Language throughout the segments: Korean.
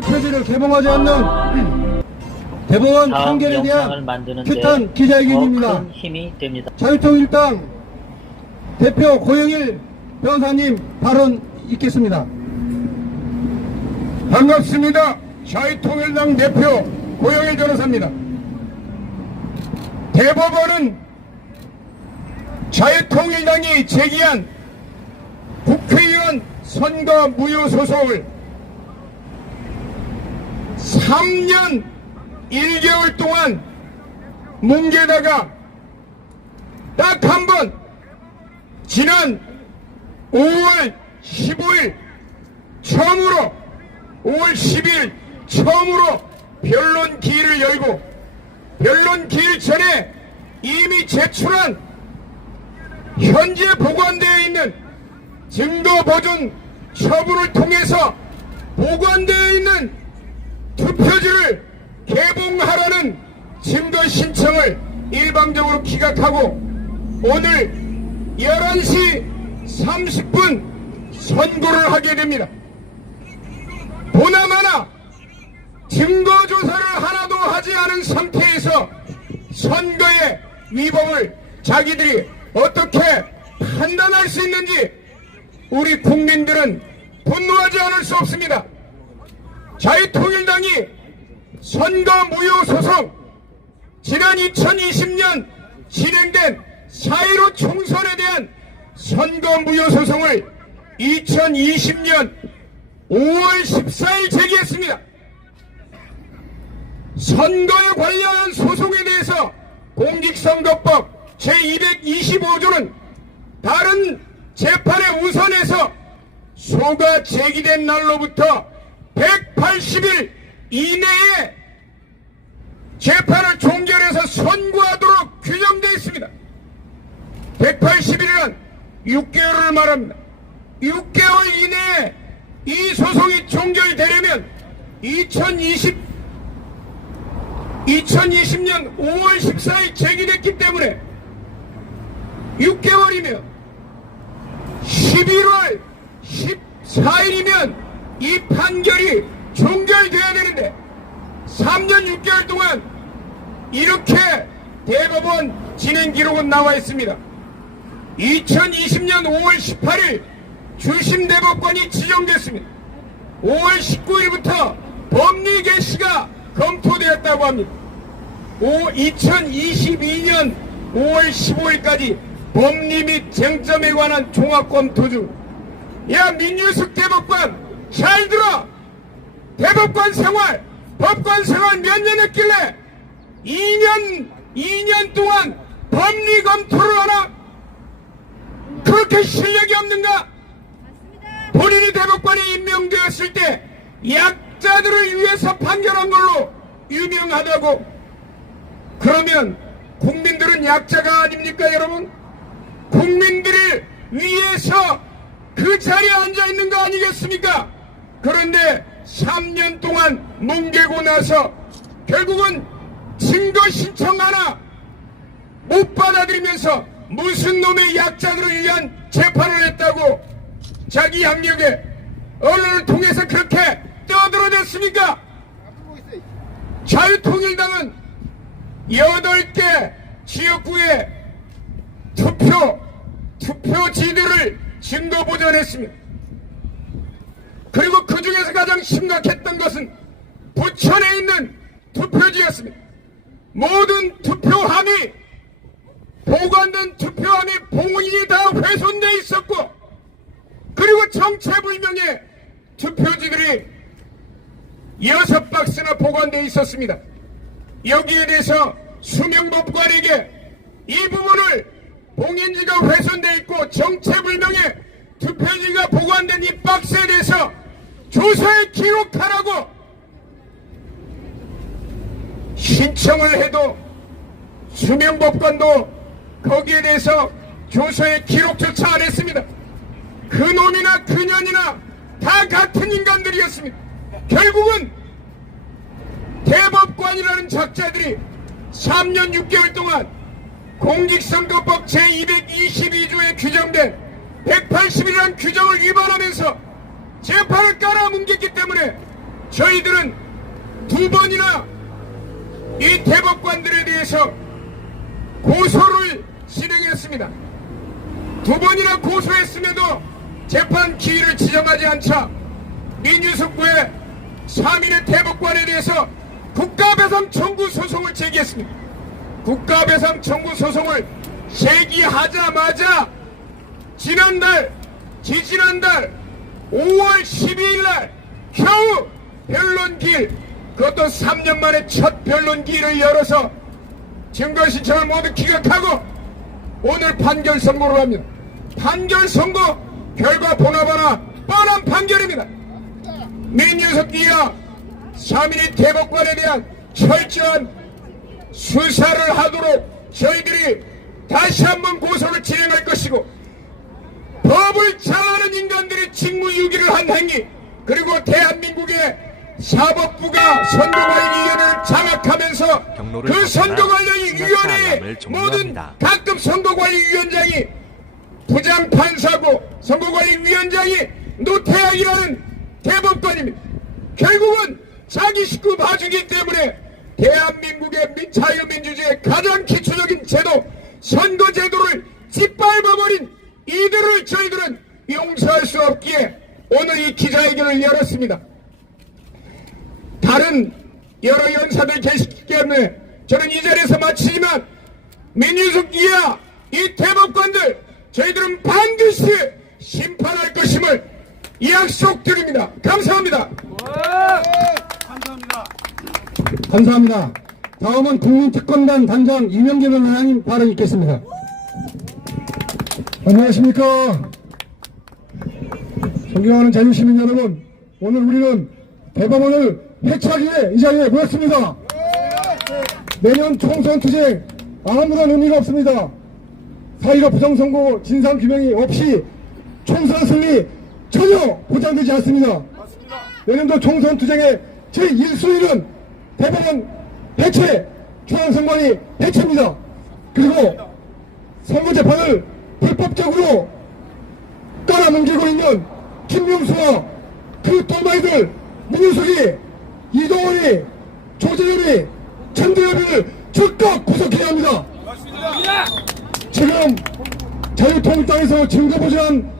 투표지를 개봉하지 않는 대법원 판결에 대한 규탄 기자회견입니다. 힘이 됩니다. 자유통일당 대표 고영일 변호사님 발언 있겠습니다. 반갑습니다. 자유통일당 대표 고영일 변호사입니다. 대법원은 자유통일당이 제기한 국회의원 선거 무효 소송을 3년 1개월 동안 뭉개다가 딱 한 번 지난 5월 15일 처음으로 5월 10일 처음으로 변론 기일을 열고 변론 기일 전에 이미 제출한 현재 보관되어 있는 증거 보존 처분을 통해서 보관되어 있는 투표지를 개봉하라는 증거 신청을 일방적으로 기각하고 오늘 11시 30분 선고를 하게 됩니다. 보나마나 증거조사를 하나도 하지 않은 상태에서 선거의 위법을 자기들이 어떻게 판단할 수 있는지 우리 국민들은 분노하지 않을 수 없습니다. 자유통일당이 선거 무효 소송 지난 2020년 진행된 4.15 총선에 대한 선거 무효 소송을 2020년 5월 14일 제기했습니다. 선거에 관련한 소송에 대해서 공직선거법 제225조는 다른 재판에 우선해서 소가 제기된 날로부터 180일 이내에 재판을 종결해서 선고하도록 규정되어 있습니다. 180일이란 6개월을 말합니다. 6개월 이내에 이 소송이 종결되려면 2020년 5월 14일 제기됐기 때문에 6개월이면 11월 14일이면 이 판결이 종결돼야 되는데 3년 6개월 동안 이렇게 대법원 진행 기록은 나와 있습니다. 2020년 5월 18일 주심 대법관이 지정됐습니다. 5월 19일부터 법리 개시가 검토되었다고 합니다. 2022년 5월 15일까지 법리 및 쟁점에 관한 종합검토 중. 야, 민유숙 대법관 잘 들어. 대법관 생활, 법관 생활 몇 년 했길래 2년 동안 법리 검토를 하나? 그렇게 실력이 없는가? 본인이 대법관에 임명되었을 때 약자들을 위해서 판결한 걸로 유명하다고. 그러면 국민들은 약자가 아닙니까, 여러분? 국민들을 위해서 그 자리에 앉아있는 거 아니겠습니까? 그런데 3년 동안 뭉개고 나서 결국은 증거 신청 하나 못 받아들이면서 무슨 놈의 약자들을 위한 재판을 했다고 자기 양력에 언론을 통해서 그렇게 떠들어댔습니까? 자유통일당은 8개 지역구에 투표지들을 증거 보존했습니다. 그리고 그 중에서 가장 심각했던 것은 부천에 있는 투표지였습니다. 모든 투표함이 보관된 투표함이 봉인이 다 훼손돼 있었고, 그리고 정체불명의 투표지들이 6박스나 보관돼 있었습니다. 여기에 대해서 수명법관에게 이 부분을 봉인지가 훼손돼 있고 정체불명의 투표지가 보관된 이 박스에 대해서 조서에 기록하라고 신청을 해도 수명법관도 거기에 대해서 조서에 기록조차 안 했습니다. 그놈이나 그년이나 다 같은 인간들이었습니다. 결국은 대법관이라는 작자들이 3년 6개월 동안 공직선거법 제222조에 규정된 180일이라는 규정을 위반하면서 재판을 깔아뭉갰기 때문에 저희들은 두 번이나 이 대법관들에 대해서 고소를 진행했습니다. 두 번이나 고소했음에도 재판 기일을 지정하지 않자 민유숙부의 3인의 대법관에 대해서 국가배상 청구 소송을 제기했습니다. 국가배상 청구 소송을 제기하자마자 지지난달 5월 12일날 겨우 변론기일, 그것도 3년 만에 첫 변론기일을 열어서 증거 신청을 모두 기각하고 오늘 판결 선고를 합니다. 판결 선고 결과 보나마나 뻔한 판결입니다. 민유숙 이하 3인의 대법관에 대한 철저한 수사를 하도록 저희들이 다시 한번 고소를 진행할 것이고, 법을 잘 아는 인간들이 직무유기를 한 행위, 그리고 대한민국의 사법부가 선거관리위원회를 장악하면서 그 선거관리위원회의 모든 각급 선거관리위원장이 부장판사고 선거관리위원장이 노태악이라는 대법관입니다. 결국은 자기 식구 봐주기 때문에 대한민국의 자유민주주의의 가장 기초적인 제도, 선거제도를 짓밟아버린 이들을 저희들은 용서할 수 없기에 오늘 이 기자회견을 열었습니다. 다른 여러 연사들 계시기 때문에 저는 이 자리에서 마치지만, 민유숙 이하 이 대법관들 저희들은 반드시 심판할 것임을 약속드립니다. 감사합니다. 감사합니다. 다음은 국민특검단 단장 이명기 변호사님 발언 있겠습니다. 안녕하십니까. 존경하는 자유시민 여러분, 오늘 우리는 대법원을 해체하기 위해 이 자리에 모였습니다. 내년 총선 투쟁 아무런 의미가 없습니다. 4.15 부정선거 진상규명이 없이 총선 승리 전혀 보장되지 않습니다. 내년도 총선 투쟁의 제1순위는 대법원 해체, 중앙선관위 해체입니다. 그리고 선거재판을 불법적으로 깔아뭉개고 있는 김명수와 그 또마이들 민유숙이, 이동원이, 조재현이, 전두엽이를 즉각 구속해야 합니다. 지금 자유통일당에서 증거보전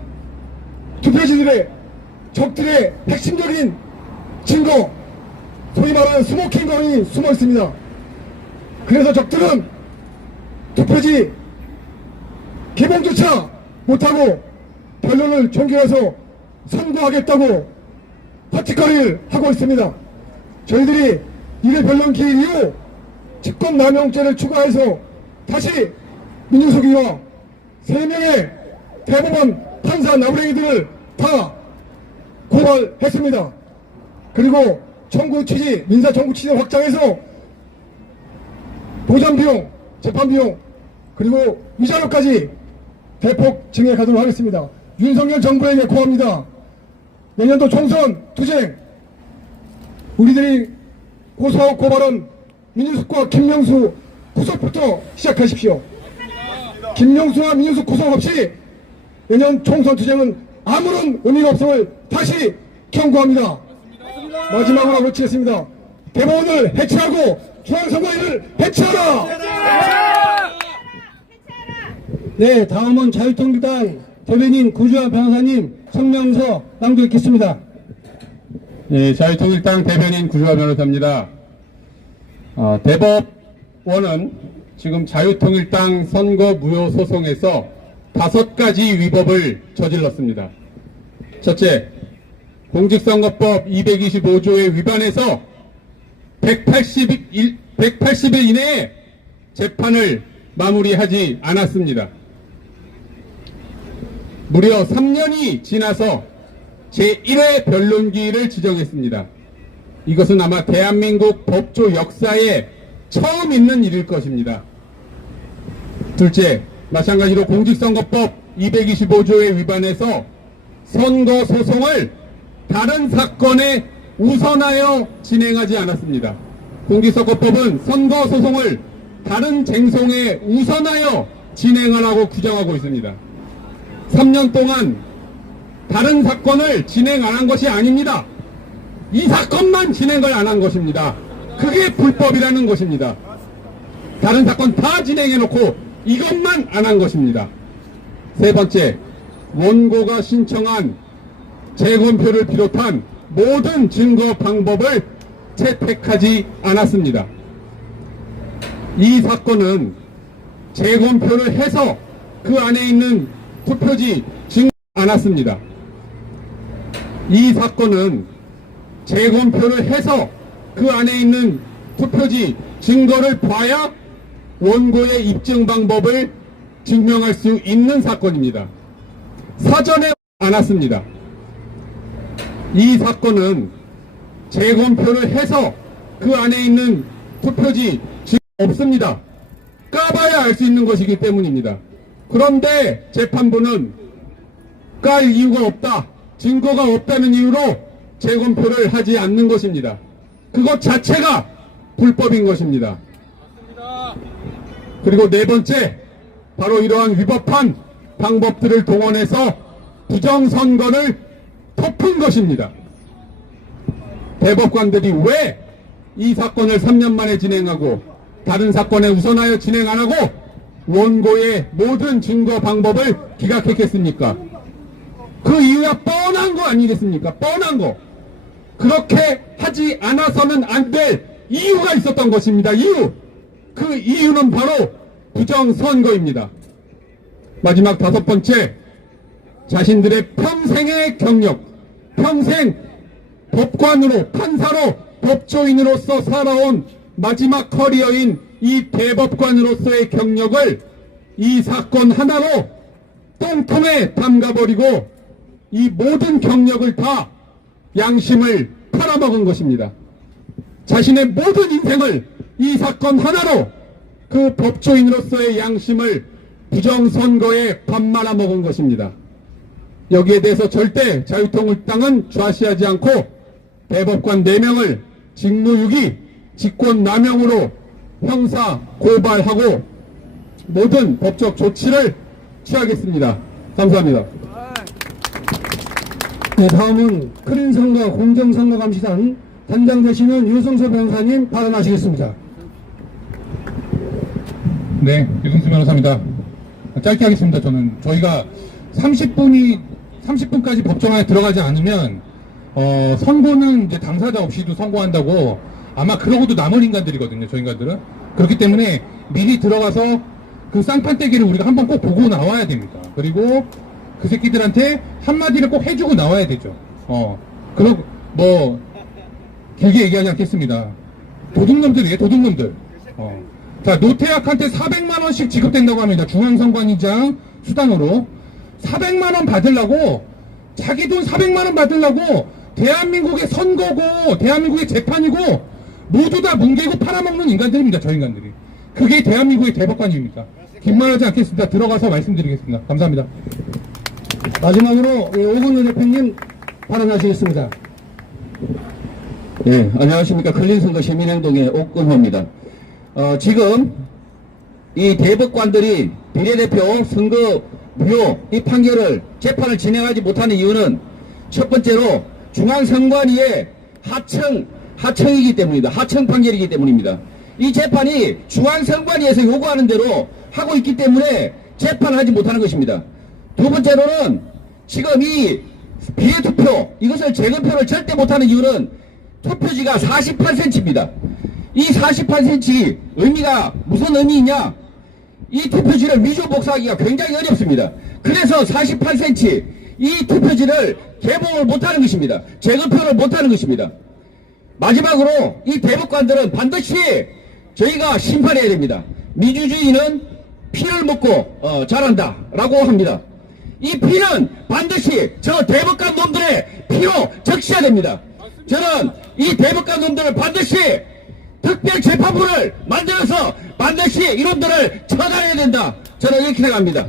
투표지들의 적들의 핵심적인 증거, 소위 말하는 스모킹건이 숨어 있습니다. 그래서 적들은 투표지 개봉조차 못하고 변론을 종결해서 선고하겠다고 헛짓거리를 하고 있습니다. 저희들이 이를 변론 기일 이후 직권남용죄를 추가해서 다시 민유숙이와 3명의 대법원 판사 나부랭이들을 다 고발했습니다. 그리고 청구 취지, 민사 청구 취지를 확장해서 보전비용, 재판비용, 그리고 위자료까지 대폭 증액하도록 하겠습니다. 윤석열 정부에게 고합니다. 내년도 총선 투쟁, 우리들이 고소하고 고발한 민유숙과 김명수 구속부터 시작하십시오. 김명수와 민유숙 구속 없이 내년 총선 투쟁은 아무런 의미가 없음을 다시 경고합니다. 마지막으로 외치겠습니다. 대법원을 해체하고 중앙선관위를 해체하라! 네, 다음은 자유통일당 대변인 구주환 변호사님 성명서 낭독했습니다. 예, 자유통일당 대변인 구주환 변호사입니다. 대법원은 지금 자유통일당 선거무효소송에서 5가지 위법을 저질렀습니다. 첫째, 공직선거법 225조에 위반해서 180일 이내에 재판을 마무리하지 않았습니다. 무려 3년이 지나서 제1회 변론기일을 지정했습니다. 이것은 아마 대한민국 법조 역사에 처음 있는 일일 것입니다. 둘째, 마찬가지로 공직선거법 225조에 위반해서 선거소송을 다른 사건에 우선하여 진행하지 않았습니다. 공직선거법은 선거소송을 다른 쟁송에 우선하여 진행하라고 규정하고 있습니다. 3년 동안 다른 사건을 진행 안 한 것이 아닙니다. 이 사건만 진행을 안 한 것입니다. 그게 불법이라는 것입니다. 다른 사건 다 진행해놓고 이것만 안 한 것입니다. 세 번째, 원고가 신청한 재검표를 비롯한 모든 증거 방법을 채택하지 않았습니다. 이 사건은 재검표를 해서 그 안에 있는 투표지 증거 않았습니다. 이 사건은 재검표를 해서 그 안에 있는 투표지 증거를 봐야 원고의 입증 방법을 증명할 수 있는 사건입니다. 사전에 않았습니다. 이 사건은 재검표를 해서 그 안에 있는 투표지 증거 없습니다. 까봐야 알 수 있는 것이기 때문입니다. 그런데 재판부는 깔 이유가 없다, 증거가 없다는 이유로 재검표를 하지 않는 것입니다. 그것 자체가 불법인 것입니다. 그리고 네 번째, 바로 이러한 위법한 방법들을 동원해서 부정선거를 덮은 것입니다. 대법관들이 왜 이 사건을 3년 만에 진행하고 다른 사건에 우선하여 진행 안 하고 원고의 모든 증거 방법을 기각했겠습니까? 그 이유가 뻔한 거 아니겠습니까? 뻔한 거. 그렇게 하지 않아서는 안 될 이유가 있었던 것입니다. 이유. 그 이유는 바로 부정선거입니다. 마지막 다섯 번째, 자신들의 평생의 경력, 평생 법관으로, 판사로, 법조인으로서 살아온 마지막 커리어인 이 대법관으로서의 경력을 이 사건 하나로 똥통에 담가버리고 이 모든 경력을 다 양심을 팔아먹은 것입니다. 자신의 모든 인생을 이 사건 하나로 그 법조인으로서의 양심을 부정선거에 밥 말아먹은 것입니다. 여기에 대해서 절대 자유통일당은 좌시하지 않고 대법관 4명을 직무유기, 직권남용으로 형사 고발하고 모든 법적 조치를 취하겠습니다. 감사합니다. 네, 다음은 크린선거 공정선거감시단 단장 되시는 유승수 변호사님 발언하시겠습니다. 네, 유승수 변호사입니다. 짧게 하겠습니다. 저희가 30분까지 법정 안에 들어가지 않으면 선고는 이제 당사자 없이도 선고한다고 아마 그러고도 남은 인간들이거든요. 저 인간들은. 그렇기 때문에 미리 들어가서 그 쌍판떼기를 우리가 한번 꼭 보고 나와야 됩니다. 그리고 그 새끼들한테 한마디를 꼭 해주고 나와야 되죠. 그럼 길게 얘기하지 않겠습니다. 도둑놈들이에요, 도둑놈들. 자, 노태악한테 400만원씩 지급된다고 합니다. 중앙선관위장 수단으로. 400만원 받으려고, 자기 돈 400만원 받으려고, 대한민국의 선거고, 대한민국의 재판이고, 모두 다 뭉개고 팔아먹는 인간들입니다, 저 인간들이. 그게 대한민국의 대법관입니다. 긴 말하지 않겠습니다. 들어가서 말씀드리겠습니다. 감사합니다. 마지막으로 오건우 대표님 발언하시겠습니다. 예, 안녕하십니까. 클린선거 시민행동의 옥근호입니다. 지금 이 대법관들이 비례대표 선거 무효 이 판결을 재판을 진행하지 못하는 이유는 첫 번째로 중앙선관위의 하청이기 때문입니다. 하청 판결이기 때문입니다. 이 재판이 중앙선관위에서 요구하는 대로 하고 있기 때문에 재판을 하지 못하는 것입니다. 두 번째로는 지금 이 비례투표 이것을 재검표를 절대 못하는 이유는 투표지가 48cm입니다. 이 48cm 의미가 무슨 의미이냐? 이 투표지를 위조 복사하기가 굉장히 어렵습니다. 그래서 48cm 이 투표지를 개봉을 못하는 것입니다. 재검표를 못하는 것입니다. 마지막으로 이 대법관들은 반드시 저희가 심판해야 됩니다. 민주주의는 피를 먹고 자란다 라고 합니다. 이 피는 반드시 저 대법관 놈들의 피로 적셔야 됩니다. 저는 이 대법관 놈들을 반드시 특별재판부를 만들어서 반드시 이놈들을 처단해야 된다. 저는 이렇게 생각합니다.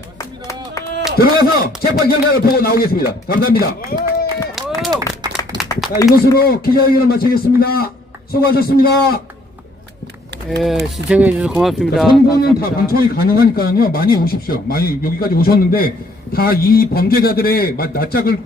들어가서 재판 결과를 보고 나오겠습니다. 감사합니다. 자, 이것으로 기자회견을 마치겠습니다. 수고하셨습니다. 예, 시청해 주셔서 고맙습니다. 선고는 다 감사합니다. 방청이 가능하니까요. 많이 오십시오. 많이 여기까지 오셨는데 다 이 범죄자들의 낯짝을